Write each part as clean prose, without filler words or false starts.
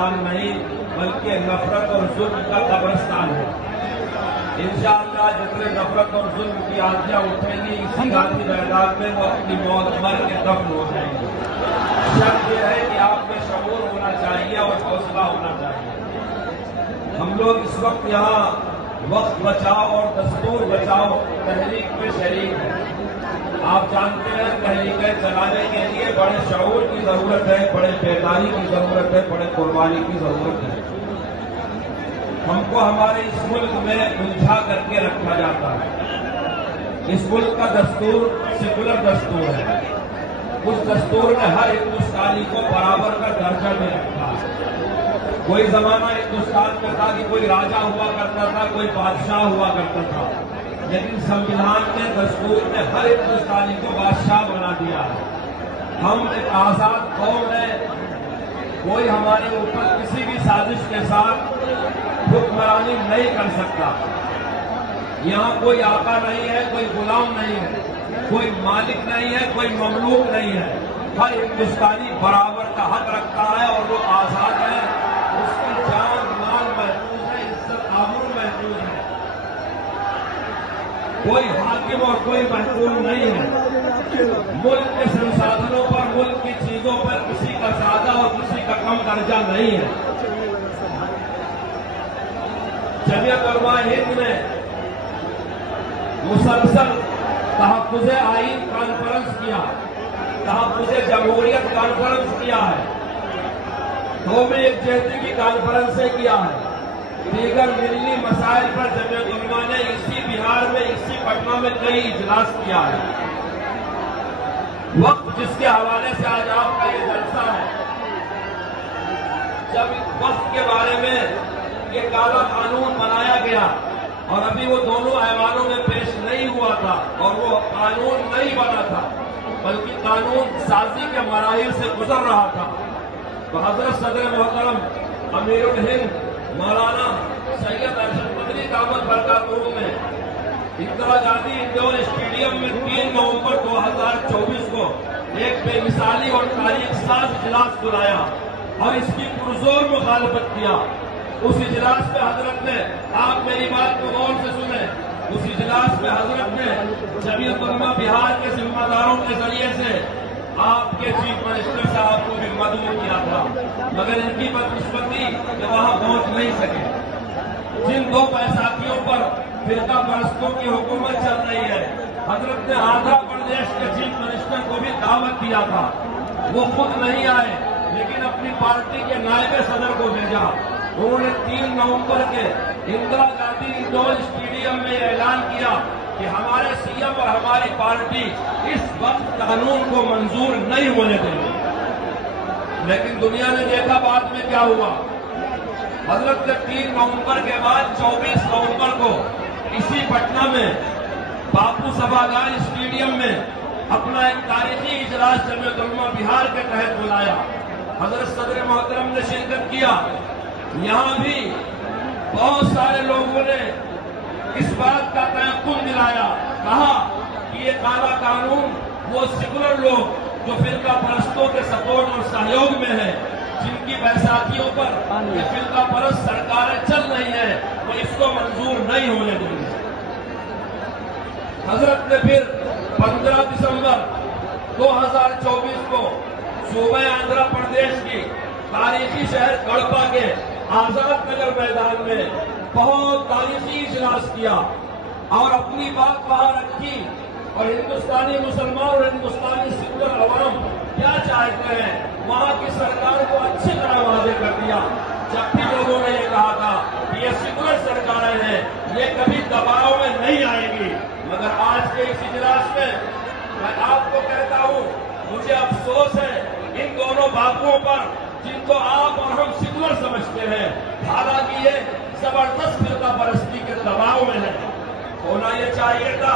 میدان نہیں بلکہ نفرت اور ظلم کا قبرستان ہے۔ انشاءاللہ جتنے نفرت اور ظلم کی آندیاں اٹھیں گی اسی گاندھی میدان میں وہ اپنی موت مر کے دفن ہو جائیں گے۔ شرط یہ ہے کہ آپ میں شعور ہونا چاہیے اور حوصلہ ہونا چاہیے۔ ہم لوگ اس وقت یہاں وقت بچاؤ اور دستور بچاؤ تحریک میں شریک ہیں۔ آپ جانتے ہیں تحریکیں چلانے کے لیے بڑے شعور کی ضرورت ہے، بڑے بیداری کی ضرورت ہے، بڑے قربانی کی ضرورت ہے۔ ہم کو ہمارے اس ملک میں الجھا کر کے رکھا جاتا ہے۔ اس ملک کا دستور سیکولر دستور ہے۔ اس دستور نے ہر ہندوستانی کو برابر کا درجہ دے رکھا ہے۔ کوئی زمانہ ہندوستان میں تھا کہ کوئی راجا ہوا کرتا تھا، کوئی بادشاہ ہوا کرتا تھا، لیکن سموِدھان نے دستور نے ہر ہندوستانی کو بادشاہ بنا دیا ہے۔ ہم ایک آزاد قوم ہے، کوئی ہمارے اوپر کسی بھی سازش کے ساتھ حکمرانی نہیں کر سکتا۔ یہاں کوئی آقا نہیں ہے، کوئی غلام نہیں ہے، کوئی مالک نہیں ہے، کوئی مملوک نہیں ہے۔ ہر ہندوستانی برابر کا حق رکھتا ہے اور وہ آزاد ہے۔ اس کی جان مال محفوظ ہے، عزت آبرو محفوظ ہے۔ کوئی حاکم اور کوئی محکوم نہیں ہے۔ ملک کے سنسادھنوں پر، ملک کی چیزوں پر کسی کا زیادہ اور کسی کا کم درجہ نہیں ہے۔ جمعیت علماء ہند نے مسلسل تحفظ آئین کانفرنس کیا، تحفظ جمہوریت کانفرنس کیا ہے، قومی یکجہتی کی کانفرنسیں کیا ہے، دیگر ملی مسائل پر جمعیت علماء نے اسی بہار میں، اسی پٹنہ میں کئی اجلاس کیا ہے۔ وقت جس کے حوالے سے آج آپ کا یہ جلسہ ہے، جب وقت کے بارے میں یہ کالا قانون بنایا گیا اور ابھی وہ دونوں ایوانوں میں پیش نہیں ہوا تھا اور وہ قانون نہیں بنا تھا بلکہ قانون سازی کے مراحل سے گزر رہا تھا، تو حضرت صدر محترم امیر الہند مولانا سید ارشد مدنی دامت برکاتہ نے اندرا گاندھی انڈور اسٹیڈیم میں 3 نومبر 2024 کو ایک بے مثالی اور تاریخ ساز اجلاس بلایا اور اس کی پرزور مخالفت کیا۔ اس اجلاس میں حضرت نے، آپ میری بات کو غور سے سنیں، اس اجلاس میں حضرت نے جمعیت علماء بہار کے ذمہ داروں کے ذریعے سے آپ کے چیف منسٹر صاحب کو بھی مدعو کیا تھا، مگر ان کی بدقسمتی کہ وہاں پہنچ نہیں سکے۔ جن 2 بیساکھیوں پر فرقہ پرستوں کی حکومت چل رہی ہے، حضرت نے آندھرا پردیش کے چیف منسٹر کو بھی دعوت دیا تھا، وہ خود نہیں آئے لیکن اپنی پارٹی کے نائب صدر کو بھیجا۔ انہوں نے 3 نومبر کے اندرا گاندھی انڈور اسٹیڈیم میں اعلان کیا کہ ہمارے سی ایم اور ہماری پارٹی اس وقت قانون کو منظور نہیں ہونے دیں گے۔ لیکن دنیا نے دیکھا بعد میں کیا ہوا۔ حضرت نے 3 نومبر کے بعد 24 نومبر کو اسی پٹنہ میں باپو سبھاگار اسٹیڈیم میں اپنا ایک تاریخی اجلاس جمعیت علماء بہار کے تحت بلایا۔ حضرت صدر محترم نے شرکت کیا۔ یہاں بھی بہت سارے لوگوں نے اس بات کا تیقن دلایا، کہا کہ یہ کالا قانون وہ سیکولر لوگ جو فرقہ پرستوں کے سپورٹ اور سہیوگ میں ہیں، جن کی بیساکھیوں پر یہ فرقہ پرست سرکاریں چل رہی ہیں، وہ اس کو منظور نہیں ہونے دیں گے۔ حضرت نے پھر 15 دسمبر 2024 کو صوبہ آندھرا پردیش کی تاریخی شہر کڑپا کے آزاد نگر میدان میں بہت تاریخی اجلاس کیا اور اپنی بات وہاں رکھی، اور ہندوستانی مسلمان اور ہندوستانی سیکولر عوام کیا چاہتے ہیں وہاں کی سرکار کو اچھی طرح واضح کر دیا۔ جب بھی لوگوں نے یہ کہا تھا کہ یہ سیکولر سرکاریں ہیں، یہ کبھی دباؤ میں نہیں آئے گی، مگر آج کے اس اجلاس میں میں آپ کو کہتا ہوں، مجھے افسوس ہے ان دونوں باپوؤں پر جن کو آپ اور ہم سیکولر سمجھتے ہیں، حالانکہ یہ زبردست فرقہ پرستی کے دباؤ میں ہے۔ ہونا یہ چاہیے تھا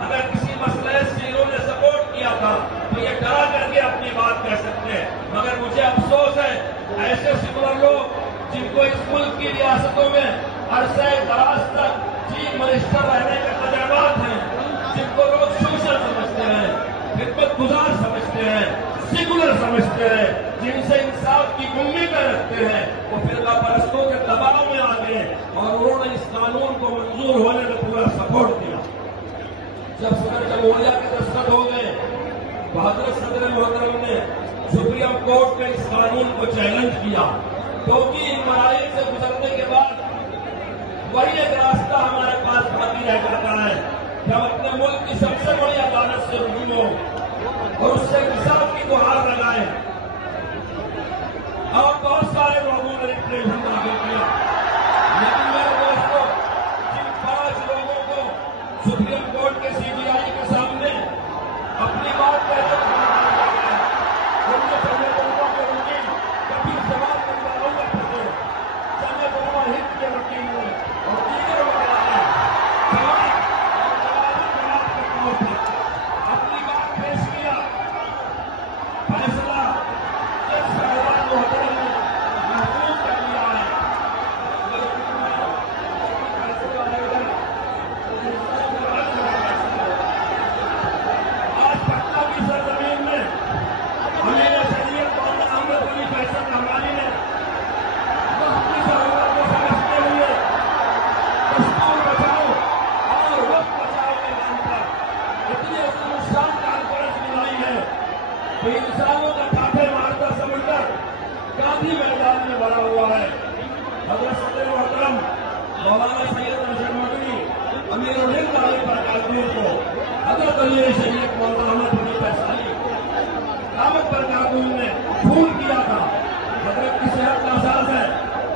اگر کسی مسئلے سے انہوں نے سپورٹ کیا تھا تو یہ ڈرا کر کے اپنی بات کہہ سکتے ہیں، مگر مجھے افسوس ہے ایسے سیکولر لوگ جن کو اس ملک کی ریاستوں میں عرصہ دراز تک چیف منسٹر رہنے کے تجربات ہیں، جن کو لوگ سوشل سمجھتے ہیں، خدمت گزار سمجھتے ہیں، सेकुलर समझते हैं, जिनसे इंसाफ की उम्मीदें रखते हैं, वो फिरका परस्तों के दबाव में आ गए और उन्होंने इस कानून को मंजूर होने में पूरा सपोर्ट किया। जब सदर जमहूरिया के दस्तखत हो गए तो हजरत सदर मोहतरम ने सुप्रीम कोर्ट में इस कानून को चैलेंज किया, क्योंकि इन मराइल से गुजरने के बाद वही एक रास्ता हमारे पास बाकी रह जाता है कि हम अपने मुल्क की सबसे बड़ी अदालत से रुजू हो और उससे इंसाफ की गुहार लगाए। और बहुत सारे लोगों ने रिप्रेजेंट दाखिल किया, लेकिन मेरे दोस्तों, जिन 5 लोगों को सुप्रीम कोर्ट के CBI के सामने अपनी बात कहते उनके संगठनों के वकील कभी जवाब नहीं का फंसे, संगठनों हित के वकील ने और दीगर वकील ने अपनी बात पेश किया। फैसला जज साहिबान मोहतरम ने महफूज कर लिया है। आज पटना की सरजमीन में अमीर शरीयत मौलाना अहमद अली फैसल रहमानी ने अपनी जरूरत को समझते हुए दस्तूर बचाओ और वक्त बचाओ के नाम पर इतनी शान कॉन्फ्रेंस मिलाई है कि इंसानों का काफे मारता समुंदर गांधी मैदान में भरा हुआ है। हजरत सदर मोहतरम मौलाना सैयद अरशद मदनी अमीर उल हिंद आलिम बरकातहू को हजरत अली शरीयत मौलाना अहमद अली फैसाली कामत बरकातहू ने खून किया था। हजरत की सेहत नासाज है,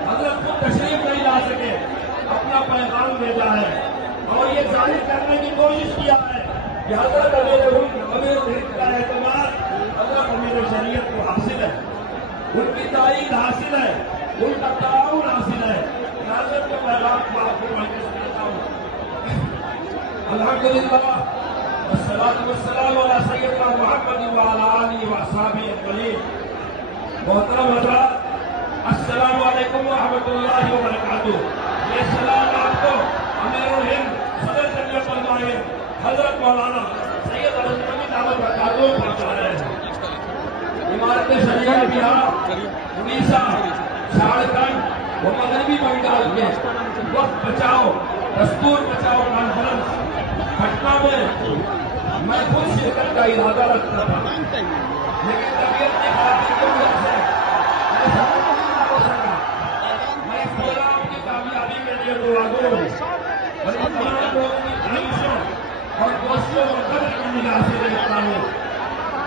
हजरत को तशरीफ नहीं ला सके, अपना पैगाम भेजा है और ये जाहिर करने की कोशिश किया है कि हजरत अमीर उल हिंद का एतमाद हजरत अमीर शरीयत को हासिल है, उनकी तारीख हासिल है, उनका ताउन हासिल है। नाज़िर के पैगाम को आपको मैं कहता हूँ, अल्हम्दुलिल्लाह वस्सलातु वस्सलामु अला सय्यिदिना मुहम्मद व अला आलिहि व अस्हाबिहि अजमईन। मोहतरम हज़रात, अस्सलामु अलैकुम व रहमतुल्लाहि व बरकातुहू। ये सलाम आपको अमीरुल हिंद सदर जमीयत उलमाए हजरत मौलाना सैयद अरशद मदनी दामद बरकातहू पहुंचा रहे हैं। इमारत शरीयत बिहार, उड़ीसा, झारखंड व मगरबी बंगाल के वक्त बचाओ दस्तूर बचाओ कॉन्फ्रेंस पटना में मैं खुद शिरकत का इरादा रखता था, लेकिन तबीयत के खातिर की वजह से मैं सफल नहीं हो सका। मैं इस प्रोग्राम की कामयाबी के लिए दुआ गो और इन तमाम लोगों की ख्वाहिशों और कोशिशों को कदर की निगाह से देखता हूँ।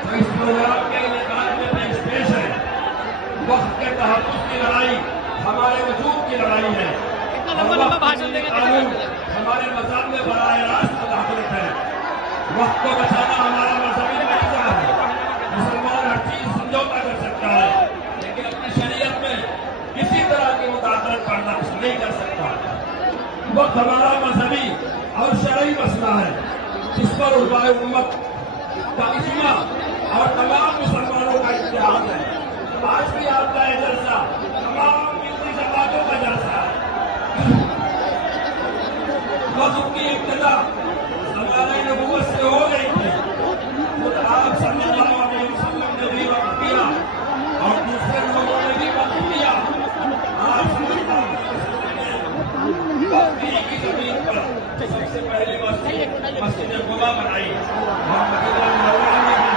तो इस प्रोग्राम के इनेकाद में पेश है वक्त के तहफ़्फ़ुज़ की लड़ाई हमारे वजूद की लड़ाई है। हमारे मज़हब में बराह रास्त दाखिल है। वक्त को बचाना हमारा मजहबी तरीका है। मुसलमान हर चीज समझौता कर सकता है, लेकिन अपनी शरीयत में किसी तरह की मुदाखलत बर्दाश्त नहीं कर सकता। वक्त हमारा मजहबी और शरई मसला है, जिस पर उलमाए उम्मत का इज्मा और तमाम मुसलमानों का इत्तेहाद है। तो आज भी आपका ये जलसा तमाम मिलती जमातों का जलसा है। मज़हब की इब्तिदा ज़माने नबुव्वत से हो गई थी, खुद आप सल्लल्लाहु अलैहि वसल्लम ने भी वक्त किया और दूसरे लोगों ने भी वक्त किया। आप की जमीन पर सबसे पहली मस्जिद कुबा बनाई और मदीना मुनव्वरा में भी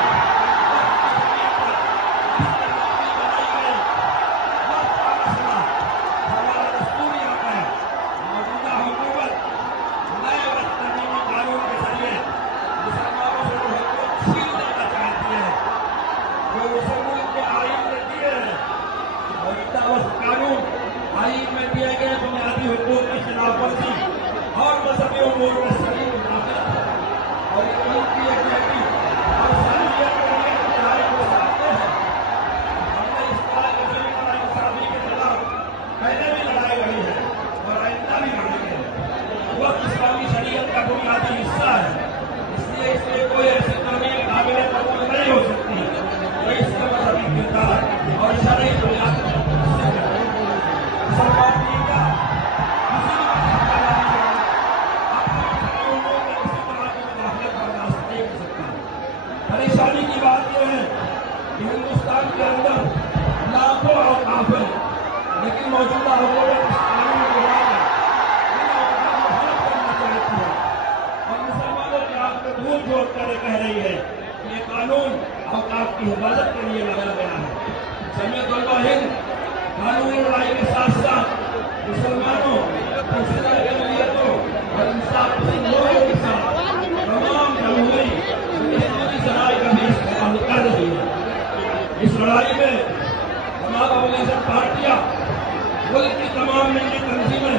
आईन में दिए गए बुनियादी हुकूक की खिलाफवर्जी और मजहबी उमूर में सलीम मुदाखलत है और की यकजहती और सालियत के लिए लड़ाई को साधते हैं। हमने इस तरह के ज़ुल्म और इंसाफी के खिलाफ पहले भी लड़ाई लड़ी है और आइंदा भी लड़ेंगे। वक्त इस्लामी शरीयत का बुनियादी हिस्सा है, इसलिए इसमें कोई ऐसी तमीम काबिल कबूल नहीं हो सकती जो इसका मजहबी किरदार और शरई बुनियाद की मौजूदा हुकूमत इस कानून के बाद करना चाहती है और मुसलमानों के आप को भूल जोड़ कर कह रही है कि ये कानून औकाफ की हिफाजत के लिए लगाया गया है। जमीयत उलमा हिंद कानूनी लड़ाई के साथ साथ मुसलमानों जमहूरियतों और इंसाफ पसंद लोगों के साथ तमाम जमहूरी जराए का भी इस्तेमाल कर रही है। इस लड़ाई में तमाम अपोजिशन पार्टियां, मुल्क की तमाम निजी तंजीमें,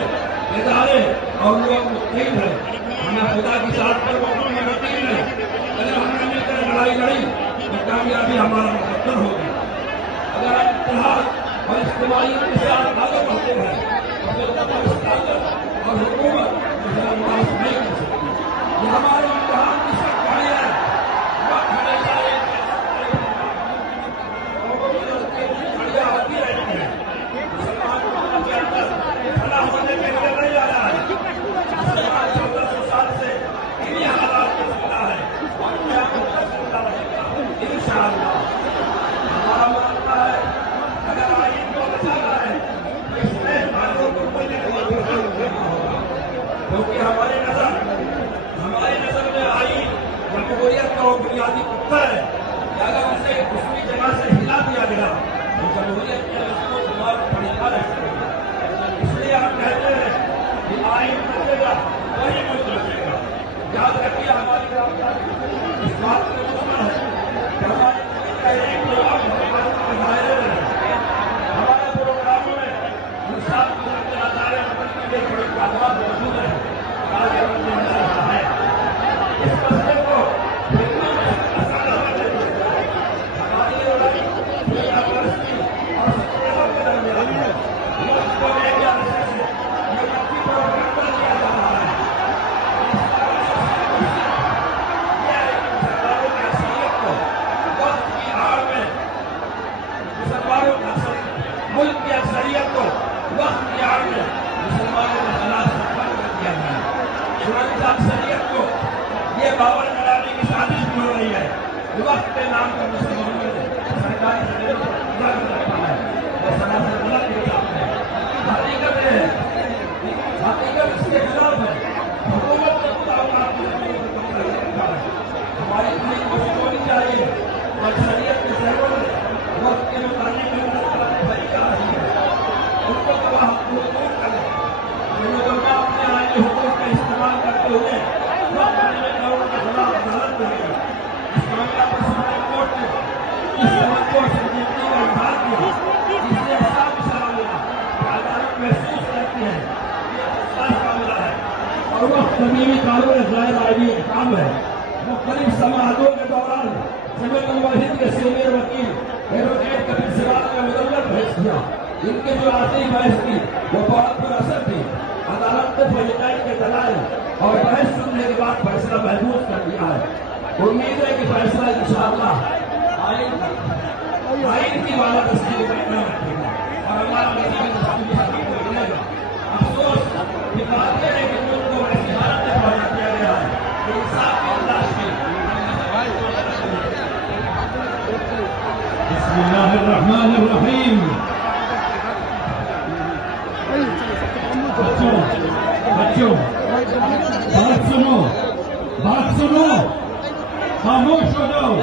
इदारे और लोग मुत्तहिद हैं। हमें खुदा की जात पर मुकम्मल यकीन है अगर हमने मिलकर लड़ाई लड़ी तो कामयाबी हमारा मुकद्दर होगी। अगर हम इत्तेहाद और इज्तिमाइयत के साथ आगे बढ़ते हैं तो फिर ताकत और हुकूमत बर्दाश्त नहीं कर सकती। ये हमारे इम्तिहान की सरकारी है। वक्त हमेशा घड़ियां आती रहती है। मुसलमान के अंदर खड़ा होने के लिए नहीं आ रहा है। मुसलमान 1400 साल से इन्हीं हालात में जिंदा है और क़यामत तक जिंदा रहेगा इंशाअल्लाह। हमारा मानना है अगर आईन को बचाना है तो इसमें कानून को कोई क्योंकि हमारी नजर में आईन जमहूरियत का बुनियादी पत्थर है कि अगर उसे दूसरी जगह से हिला दिया गया तो जमहूरियत के रस्मों को पड़ेगा रहेगा। इसलिए हम कहते हैं कि आईन बचेगा वही मुल्क बचेगा। याद रखिए हमारी इस बात में मुकम्मल है कि हमारे तहरीक प्रोग्राम हमारे प्रोग्रामों में इंसाफ की नजर के लिए बड़ी तादाद मौजूद है। इस मसले को हमारी लड़ाई और सत्याग्रह के दरमियान मुल्क को एक आदर्श से ये वक्ती प्रोग्राम किया जा रहा है। सरकारों की असलियत को वक्त की आड़ में मुल्क की अक्सरियत को वक्त की आड़ में मुसलमानों के खिलाफ संपर्क कर दिया गया है। चुनांचे अक्सरियत को ये बावर कराने की साजिश हो रही है। वक्त के नाम पर मुसलमानों ने सरकारी जगह को पूरा कर रखा है और सरासर गलत के साथ है। हकीकत इसके खिलाफ है। हुकूमत ने खुद औकात की जमीन को कब्जा कर रखा है। हमारी पूरी कोशिश होनी चाहिए और शरीयत के शहरों में वक्त के मुताबिक तरीका रही है उनको तबाह दूर करें। अपने आईनी हुकूक का इस्तेमाल करते हुए वक्त में कानून के खिलाफ अदालत में गई। इस मामला पर सुप्रीम कोर्ट ने इस तवज्जो और संजीदगी का इजहार किया। इससे साफ इशारा मिला कि अदालत महसूस करती है कि यह मामला है और वक्त तमीमी कानून गैर आईनी काम है। मुख्तलिफ समाअतों के दौरान जमीयत उलमा हिंद के सीनियर वकील एडवोकेट कबीर सिराज ने मुदल्लत बहस किया। इनकी जो आखिरी बहस थी वो बहुत पुरअसर थी। अदालत ने फरीक़ैन के दलाइल और बहस सुनने के बाद फैसला महफूज कर दिया है। उम्मीद है कि फैसला इंशाअल्लाह आईन की वाला तस्दीक करना रखेगा और हमारा को मिलेगा। अफसोस की बात यह है कि मुल्क को ऐसी हालत में पहुंचा दिया गया है कि इंसाफ की तलाश की। बिस्मिल्लाहिर्रहमानिर्रहीम। बच्चों बात सुनो, खामोश हो जाओ।